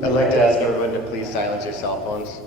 I'd like to ask everyone to please silence your cell phones.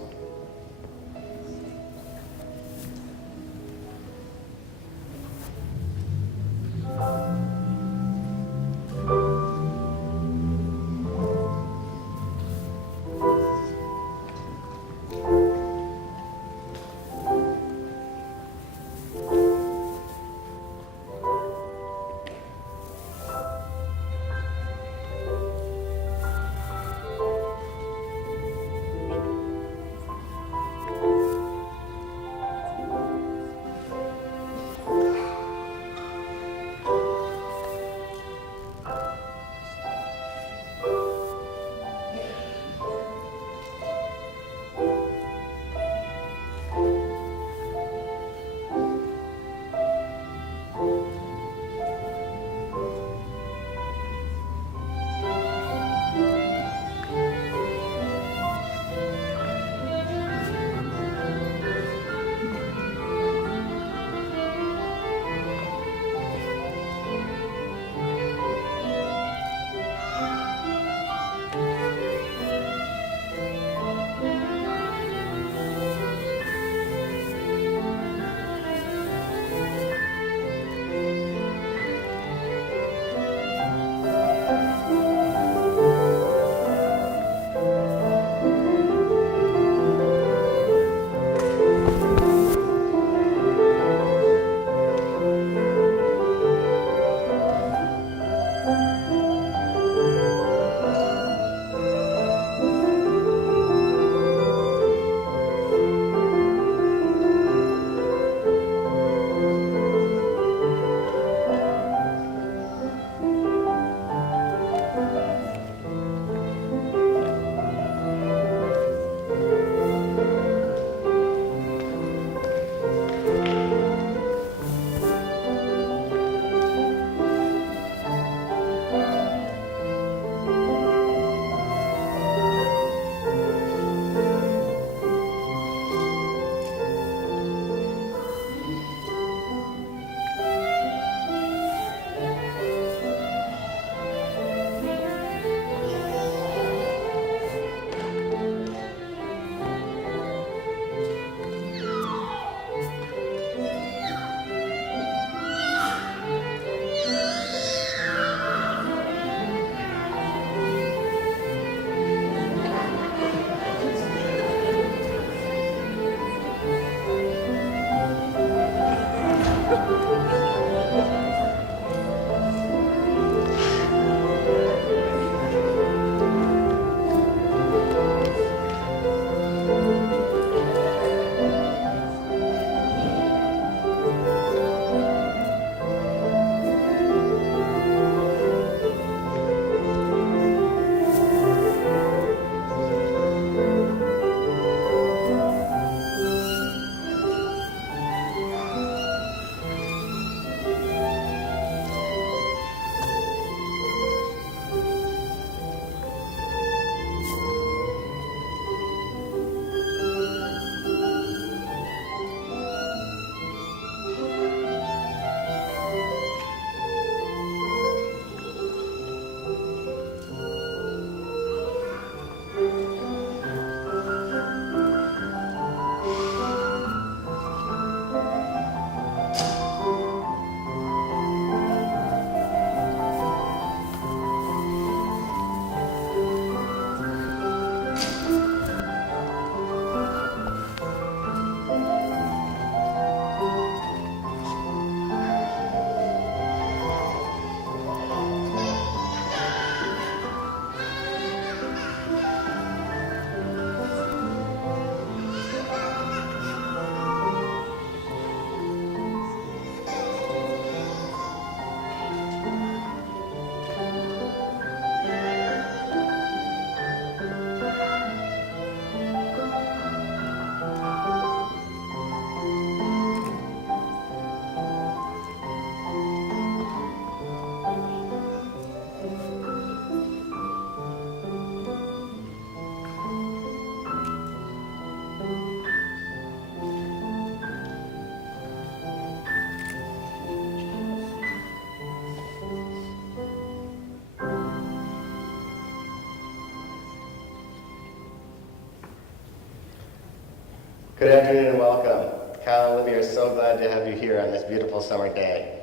Good afternoon and welcome. Kyle and Libby are so glad to have you here on this beautiful summer day.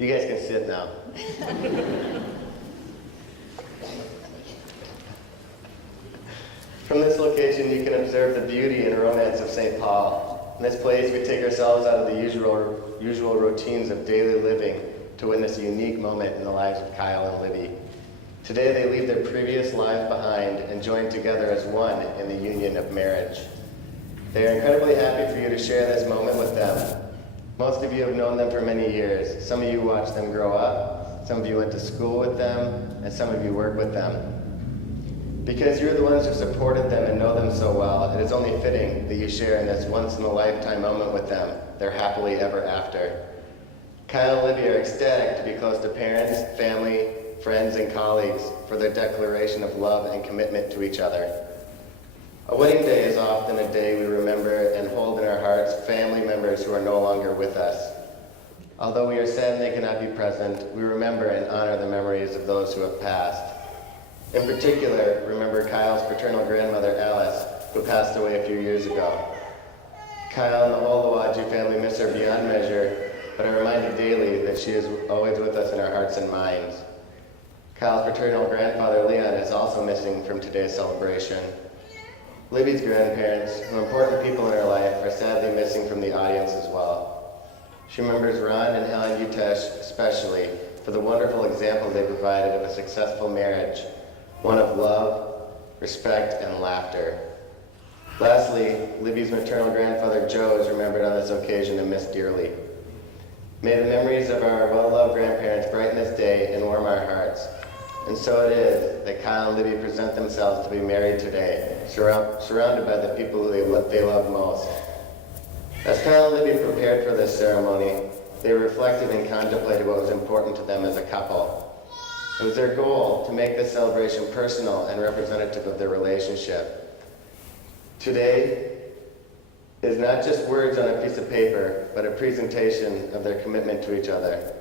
You guys can sit now. From this location, you can observe the beauty and romance of St. Paul. In this place, we take ourselves out of the usual routines of daily living to witness a unique moment in the lives of Kyle and Libby. Today, they leave their previous lives behind and join together as one in the union of marriage. They are incredibly happy for you to share this moment with them. Most of you have known them for many years. Some of you watched them grow up, some of you went to school with them, and some of you work with them. Because you're the ones who supported them and know them so well, it is only fitting that you share in this once-in-a-lifetime moment with them, their happily ever after. Kyle and Libby are ecstatic to be close to parents, family, friends, and colleagues for their declaration of love and commitment to each other. A wedding day is often a day we remember and hold in our hearts family members who are no longer with us. Although we are saddened they cannot be present, we remember and honor the memories of those who have passed. In particular, remember Kyle's paternal grandmother, Alice, who passed away a few years ago. Kyle and the whole Lawaju family miss her beyond measure, but are reminded daily that she is always with us in our hearts and minds. Kyle's paternal grandfather, Leon, is also missing from today's celebration. Libby's grandparents, who are important people in her life, are sadly missing from the audience as well. She remembers Ron and Helen Utesh especially for the wonderful example they provided of a successful marriage, one of love, respect, and laughter. Lastly, Libby's maternal grandfather, Joe, is remembered on this occasion and missed dearly. May the memories of our well-loved grandparents brighten this day and warm our hearts. And so it is that Kyle and Libby present themselves to be married today, surrounded by the people who they love most. As Kyle and Libby prepared for this ceremony, they reflected and contemplated what was important to them as a couple. It was their goal to make this celebration personal and representative of their relationship. Today is not just words on a piece of paper, but a presentation of their commitment to each other.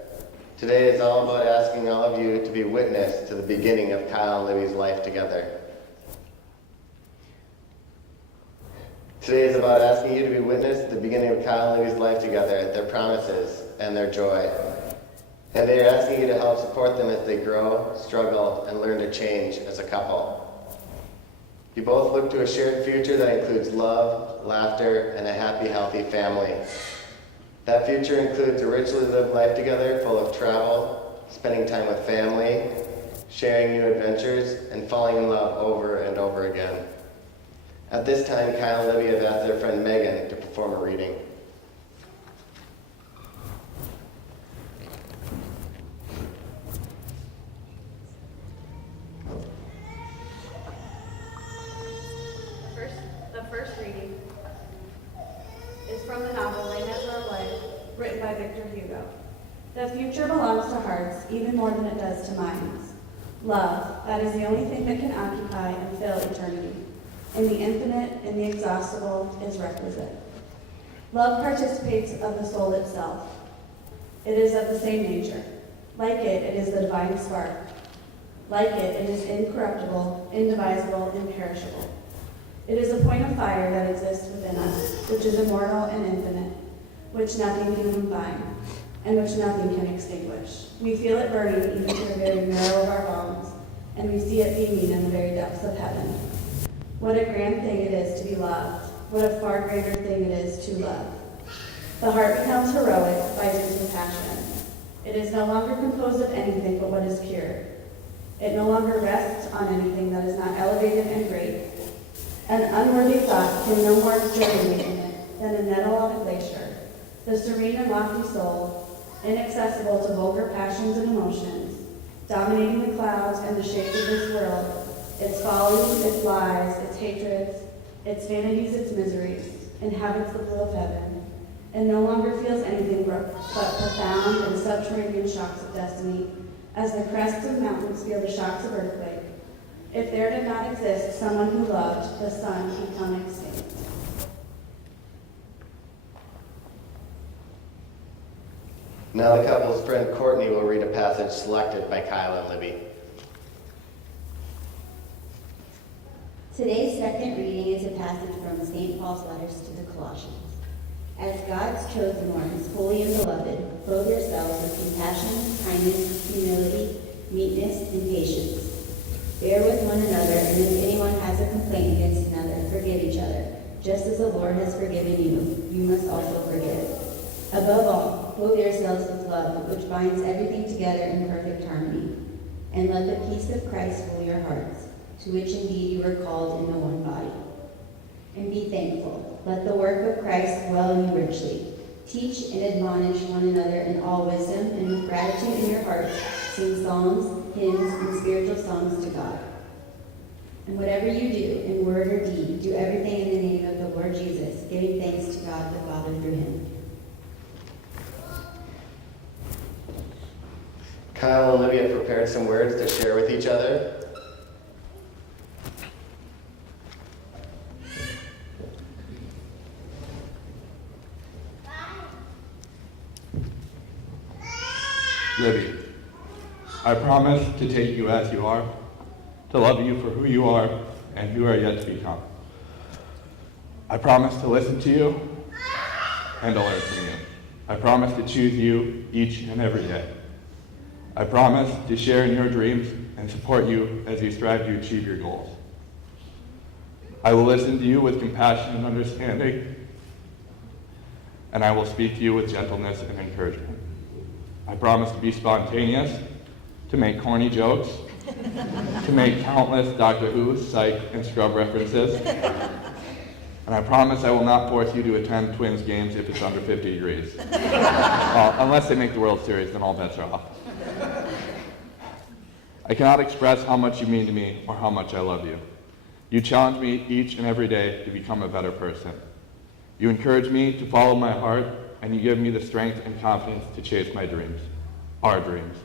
Today is all about asking all of you to be witness to the beginning of Kyle and Libby's life together. Today is about asking you to be witness to the beginning of Kyle and Libby's life together, their promises and their joy. And they are asking you to help support them as they grow, struggle, and learn to change as a couple. You both look to a shared future that includes love, laughter, and a happy, healthy family. That future includes a richly lived life together full of travel, spending time with family, sharing new adventures, and falling in love over and over again. At this time, Kyle and Libby have asked their friend Megan to perform a reading. The first reading is from the novel Les Miserables, written by Victor Hugo. The future belongs to hearts even more than it does to minds. Love, that is the only thing that can occupy and fill eternity. In the infinite, in the exhaustible, is requisite. Love participates of the soul itself. It is of the same nature. Like it is the divine spark. Like it is incorruptible, indivisible, imperishable. It is a point of fire that exists within us, which is immortal and infinite, which nothing can combine, and which nothing can extinguish. We feel it burning even to the very marrow of our bones, and we see it beaming in the very depths of heaven. What a grand thing it is to be loved. What a far greater thing it is to love. The heart becomes heroic by its compassion. It is no longer composed of anything but what is pure. It no longer rests on anything that is not elevated and great. An unworthy thought can no more germinate in it than a nettle on a glacier. The serene and lofty soul, inaccessible to vulgar passions and emotions, dominating the clouds and the shapes of this world, its follies, its lies, its hatreds, its vanities, its miseries, inhabits the blue of heaven, and no longer feels anything but profound and subterranean shocks of destiny, as the crests of mountains feel the shocks of earthquake. If there did not exist someone who loved, the sun would become extinct. Now the couple's friend Courtney will read a passage selected by Kyle and Libby. Today's second reading is a passage from St. Paul's letters to the Colossians. As God's chosen ones, holy and beloved, clothe yourselves with compassion, kindness, humility, meekness, and patience. Bear with one another, and if anyone has a complaint against another, forgive each other. Just as the Lord has forgiven you, you must also forgive. Above all, clothe yourselves with love, which binds everything together in perfect harmony. And let the peace of Christ rule your hearts, to which indeed you were called in the one body. And be thankful. Let the work of Christ dwell in you richly. Teach and admonish one another in all wisdom, and with gratitude in your hearts, sing psalms, hymns, and spiritual songs to God. And whatever you do, in word or deed, do everything in the name of the Lord Jesus, giving thanks to God the Father through him. Kyle and Libby have prepared some words to share with each other. Libby, I promise to take you as you are, to love you for who you are and who you are yet to become. I promise to listen to you and to learn from you. I promise to choose you each and every day. I promise to share in your dreams and support you as you strive to achieve your goals. I will listen to you with compassion and understanding, and I will speak to you with gentleness and encouragement. I promise to be spontaneous, to make corny jokes, to make countless Doctor Who, Psych, and Scrub references. And I promise I will not force you to attend Twins games if it's under 50 degrees. Well, unless they make the World Series, then all bets are off. I cannot express how much you mean to me or how much I love you. You challenge me each and every day to become a better person. You encourage me to follow my heart, and you give me the strength and confidence to chase my dreams, our dreams.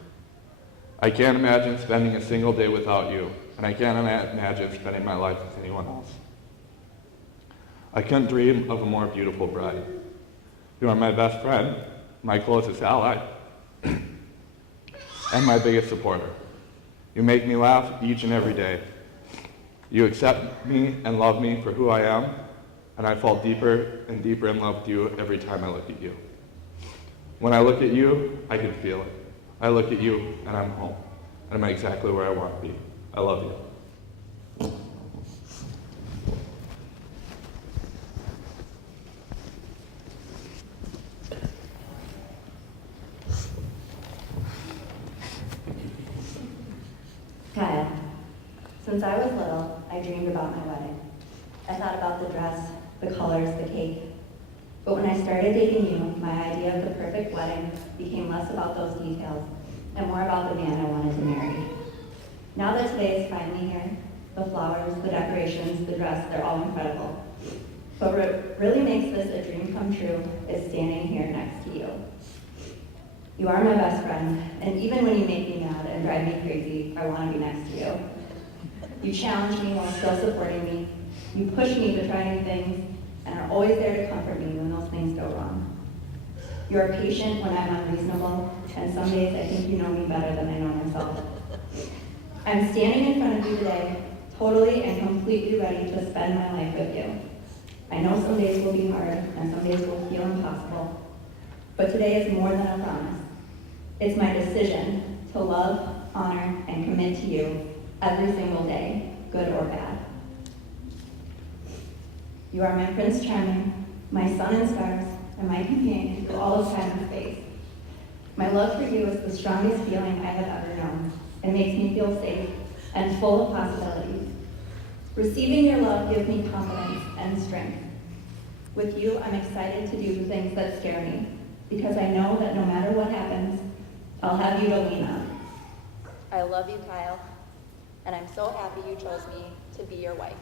I can't imagine spending a single day without you, and I can't imagine spending my life with anyone else. I couldn't dream of a more beautiful bride. You are my best friend, my closest ally, and my biggest supporter. You make me laugh each and every day. You accept me and love me for who I am, and I fall deeper and deeper in love with you every time I look at you. When I look at you, I can feel it. I look at you, and I'm home, and I'm exactly where I want to be. I love you. Kyle, since I was little, I dreamed about my wedding. I thought about the dress, the colors, the cake. But when I started dating you, my idea of the perfect wedding became less about those details and more about the man I wanted to marry. Now that today is finally here, the flowers, the decorations, the dress, they're all incredible. But what really makes this a dream come true is standing here next to you. You are my best friend, and even when you make me mad and drive me crazy, I want to be next to you. You challenge me while still supporting me. You push me to try new things, and are always there to comfort me when those things go wrong. You are patient when I'm unreasonable, and some days I think you know me better than I know myself. I'm standing in front of you today, totally and completely ready to spend my life with you. I know some days will be hard, and some days will feel impossible, but today is more than a promise. It's my decision to love, honor, and commit to you every single day, good or bad. You are my Prince Charming, my sun and stars, and my companion through all of time and space. My love for you is the strongest feeling I have ever known. It makes me feel safe and full of possibilities. Receiving your love gives me confidence and strength. With you, I'm excited to do the things that scare me, because I know that no matter what happens, I'll have you to lean on. I love you, Kyle, and I'm so happy you chose me to be your wife.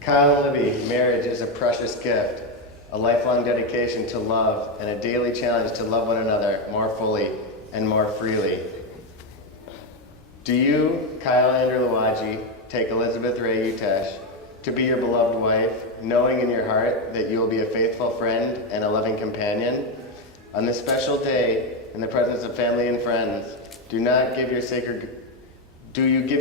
Kyle and Libby, marriage is a precious gift, a lifelong dedication to love, and a daily challenge to love one another more fully and more freely. Do you, Kyle Anderlawaji, take Elizabeth Ray Utesh to be your beloved wife, knowing in your heart that you will be a faithful friend and a loving companion? On this special day, in the presence of family and friends, do you give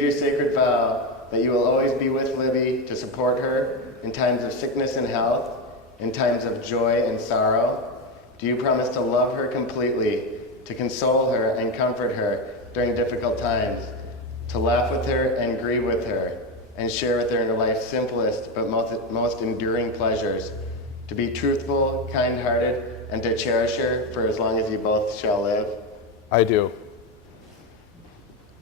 your sacred vow that you will always be with Libby to support her in times of sickness and health, in times of joy and sorrow? Do you promise to love her completely, to console her and comfort her during difficult times, to laugh with her and grieve with her, and share with her in life's simplest but most enduring pleasures, to be truthful, kind-hearted, and to cherish her for as long as you both shall live? I do.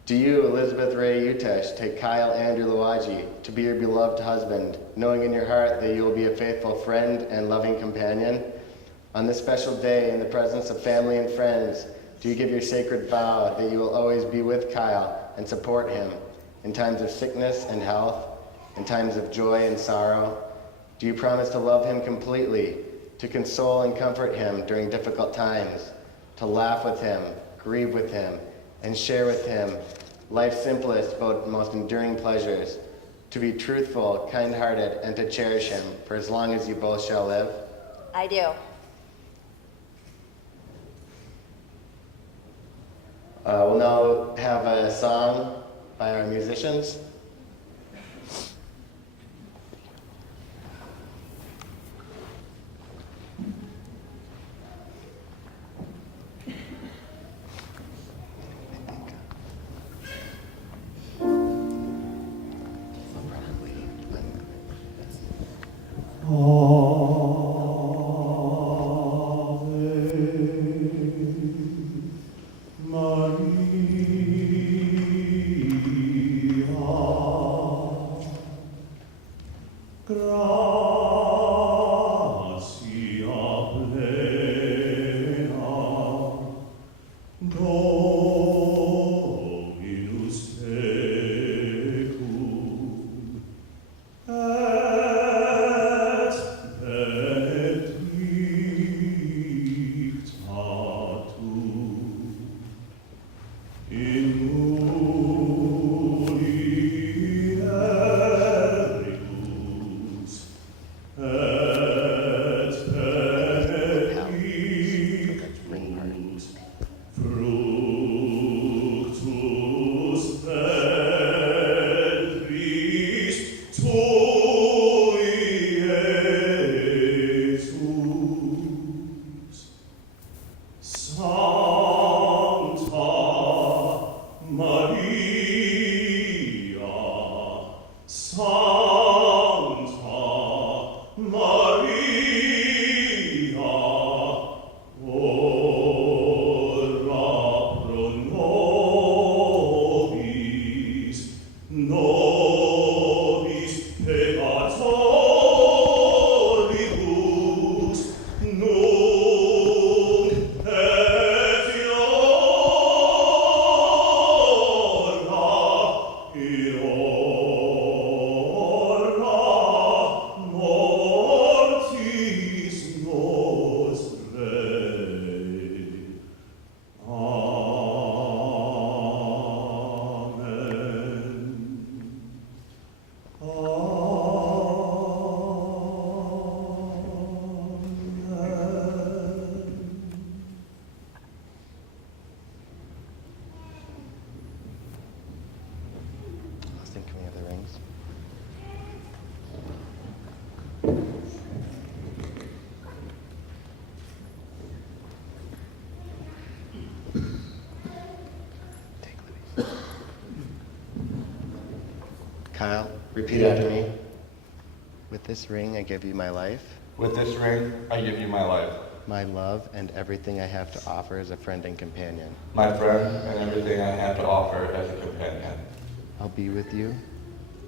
Do you, Elizabeth Ray Utesh, take Kyle Anderlawaji to be your beloved husband, knowing in your heart that you will be a faithful friend and loving companion? On this special day, in the presence of family and friends, do you give your sacred vow that you will always be with Kyle and support him in times of sickness and health, in times of joy and sorrow? Do you promise to love him completely, to console and comfort him during difficult times, to laugh with him, grieve with him, and share with him life's simplest but most enduring pleasures, to be truthful, kind-hearted, and to cherish him for as long as you both shall live? I do. We'll now have a song by our musicians. Austin, can we have the rings? Kyle, repeat after me. With this ring, I give you my life, With this ring, I give you my life, my love, and everything I have to offer as a friend and companion. my friend, and everything I have to offer as a companion. I'll be with you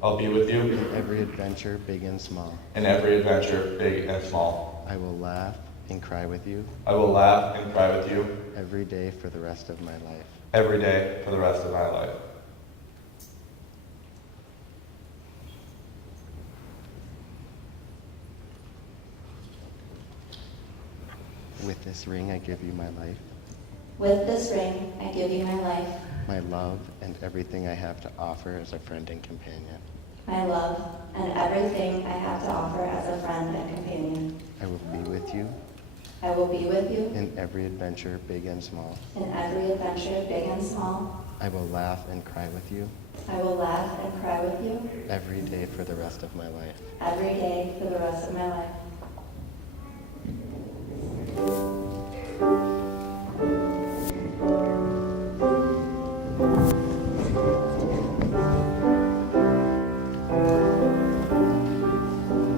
I'll be with you in every adventure, big and small. in every adventure, big and small. I will laugh and cry with you I will laugh and cry with you every day for the rest of my life. every day for the rest of my life. With this ring, I give you my life, With this ring, I give you my life, my love, and everything I have to offer as a friend and companion. my love, and everything I have to offer as a friend and companion. I will be with you I will be with you in every adventure, big and small. in every adventure, big and small. I will laugh and cry with you I will laugh and cry with you every day for the rest of my life. every day for the rest of my life.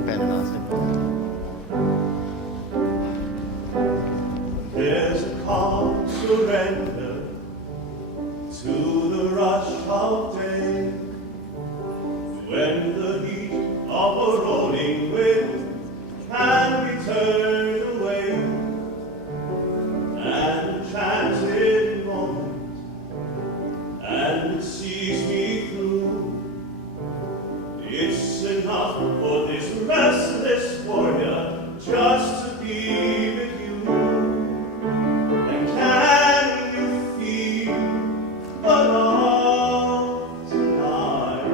Ben and Austin. There's a calm surrender to the rush of day, when the heat of a rolling wind can be turned away, and enchanted moment, and it sees me through. It's enough for this restless warrior just to be with you. And can you feel the love tonight?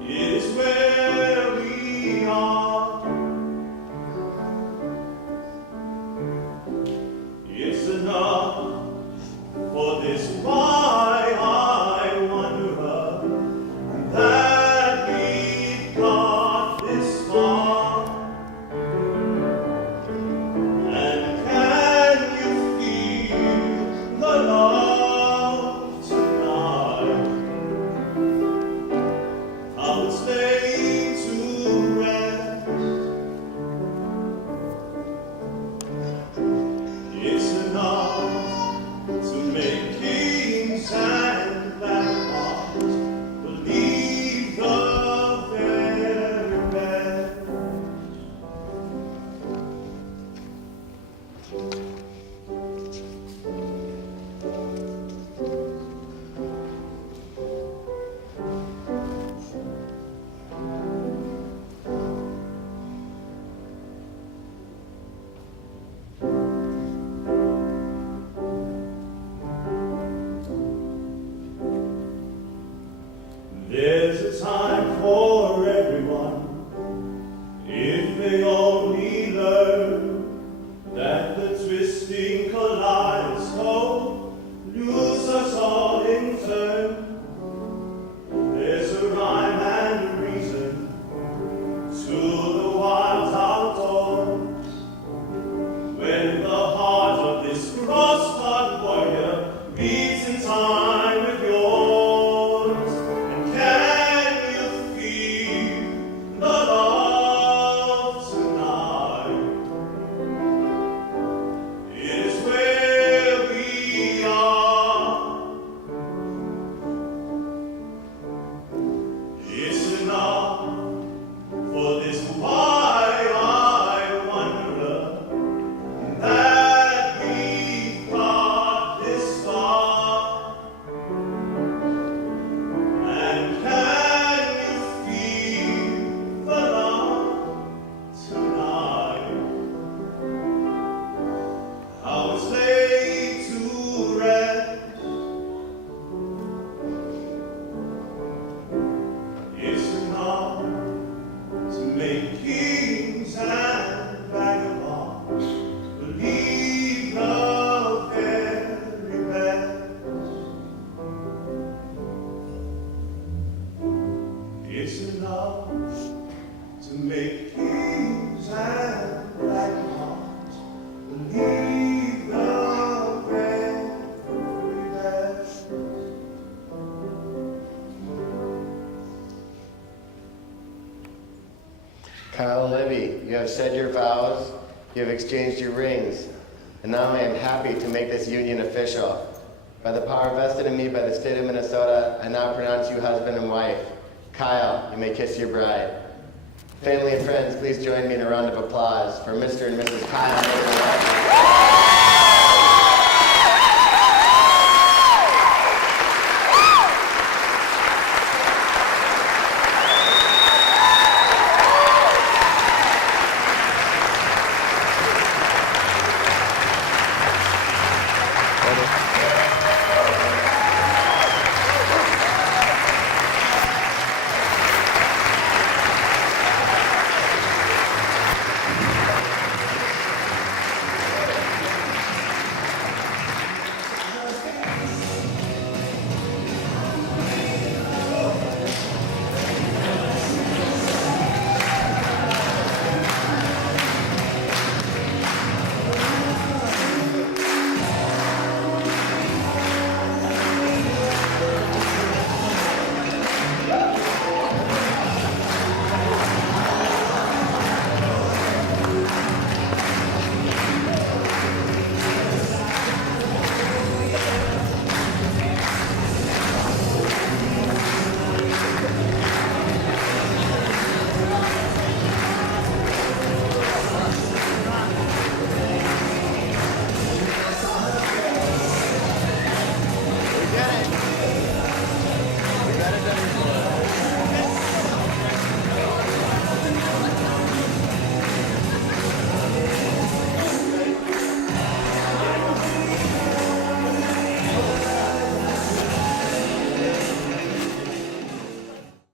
It is where we are. It's enough for this why I wonder that we got this far. And can you feel the love tonight? How it's laid to rest. It's enough to make kings and vagabonds believe the very best. There's a time for everyone, if they only learn that the twisting kaleidoscope lose us all in turn. There's a rhyme and a reason to the wild outdoors, when the heart of this cross-cut warrior beats in time with yours. And can you feel the love tonight? It is where we are. It's enough for this why I wonder that we got this far. And can you feel the love tonight? How it's laid to rest. It's enough to make kings and vagabonds believe the very best. It's enough to make kings and vagabonds believe the very best. Kyle and Libby, you have said your vows, you have exchanged your rings, and now I am happy to make this union official. By the power vested in me by the state of Minnesota, I now pronounce you husband and wife. Kyle, you may kiss your bride. Family and friends, please join me in a round of applause for Mr. and Mrs. Kyle and Libby.